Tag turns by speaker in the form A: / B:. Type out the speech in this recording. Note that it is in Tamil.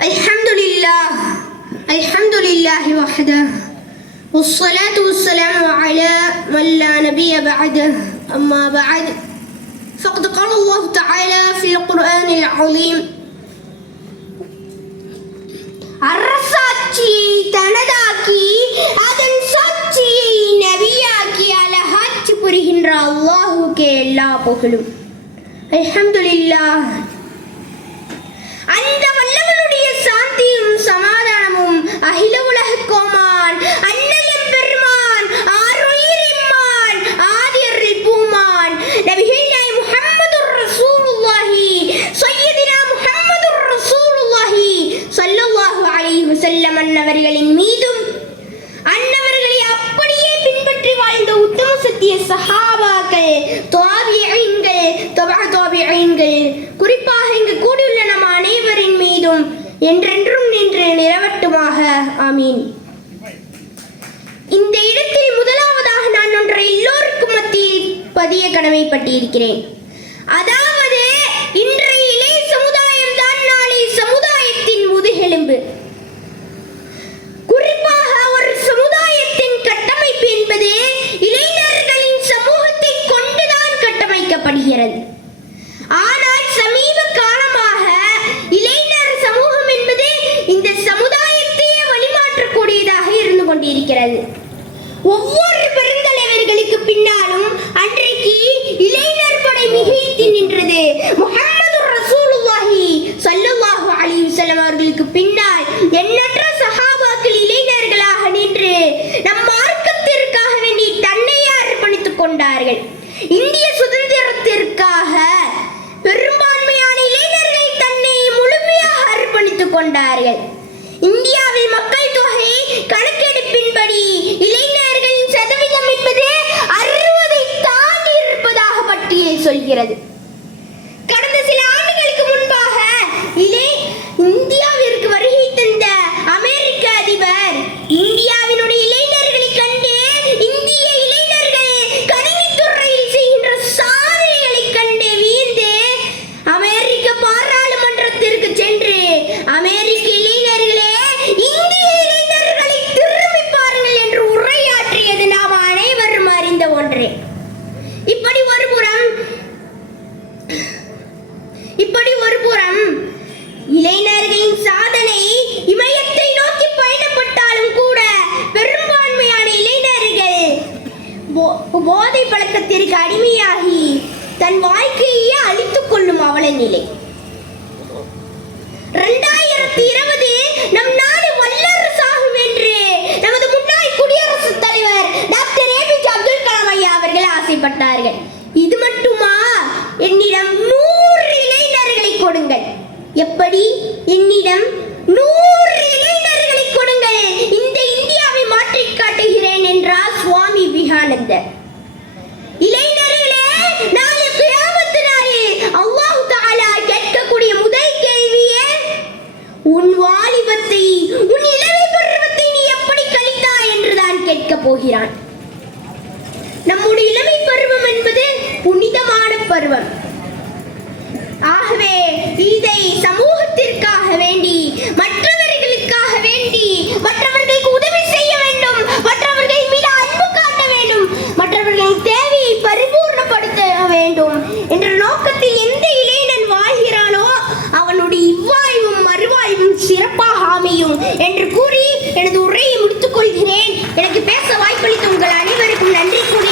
A: الحمد لله الحمد لله وحده والصلاة والسلام على من لا نبي بعده أما بعد فقد قال الله تعالى في القرآن العظيم அரசாட்சியை தனதாக்கி அதன் சாட்சியை நபியாக்கி அழகாட்சி புரிகின்ற அல்லாஹுக்கே எல்லா புகழும் அல்ஹம்துலில்லாஹ் ஸல்லல்லாஹு அலைஹி அன்னவர்களின் மீதும். அன்னவர்களை அப்படியே பின்பற்றி வாழ்ந்த உத்தம சத்திய சஹாபாக்கள் தோவியங்கள் தபா தோவியங்கள் குறிப்பாக இங்கு கூடியுள்ள நம் அனைவரின் மீதும் என்றென்றும் நின்று நிலவட்டுமாக. ஆமீன். இந்த இடத்தில் முதலாவதாக நான் ஒன்றை எல்லோருக்கும் மத்தியில் பதிய கடமைப்பட்டிருக்கிறேன். அதாவது கட்டமைக்கப்படுகிறது ஆனால் சமீப காலமாக இளைஞர் சமூகம் என்பது இந்த சமுதாயத்தையே வழிமாற்றக்கூடியதாக இருந்து கொண்டிருக்கிறது. ஒவ்வொரு பெருந்தலைவர்களுக்கு பின்னாலும் அன்றைக்கு இளைஞர் படை மிகைத்து நின்றது. முகமது ரசூலுல்லாஹி ஸல்லல்லாஹு அலைஹி வஸல்லம் அவர்களுக்கு பின்னால் எண்ணற்ற சஹாபாக்கள் இளைஞர்களாக நின்று நம் மார்க்கத்திற்காக வேண்டி தன்னையே அர்ப்பணித்துக் கொண்டார்கள். இந்திய சுத கொண்டார்கள். இந்தியாவில் மக்கள் தொகை கணக்கெடுப்பின்படி இளைஞர்களின் சதவீதம் என்பது அறுபதை தாண்டி இருப்பதாக பட்டியல் சொல்கிறது. பழக்கத்திற்கு அடிமையாகி தன் வாழ்க்கையே அழித்துக் கொள்ளும் அவல நிலை. இரண்டாயிரத்தி இருபது நம் நாடு வல்லரசு ஆகும் என்று நமது முன்னாள் குடியரசுத் தலைவர் டாக்டர் ஏபிஜே அப்துல் கலாம் ஐயா அவர்கள் ஆசைப்பட்டார்கள். இது மட்டுமா? என்னிடம் நூறு இளைஞர்களை கொடுங்கள். எப்படி? என்னிடம் நூறு இளைஞர்களை கொடுங்கள். இந்த இந்தியாவை மாற்றி காட்டுகிறேன் என்றார் சுவாமி விவேகானந்தர். போகிறான். நம்முடைய இளமை பருவம் என்பது புனிதமான பருவம். ஆகவே இதை சமூகத்திற்காக வேண்டி மற்றவர்களுக்காக வேண்டி மற்றவர்களுக்கு உதவி செய்ய வேண்டும் மற்றவர்கள் மீது அன்பு காட்ட வேண்டும் மற்றவர்களின் தேவையை பரிபூர்ணப்படுத்த வேண்டும் என்ற நோக்கத்தில் எந்த இளைஞன் வாழ்கிறானோ அவனுடைய இவ்வாய்வும் மறுவாய்வும் சிறப்பாக அமையும் என்று கூறி வாய்ப்பளித்த உங்கள் அனைவருக்கும் நன்றி கூறி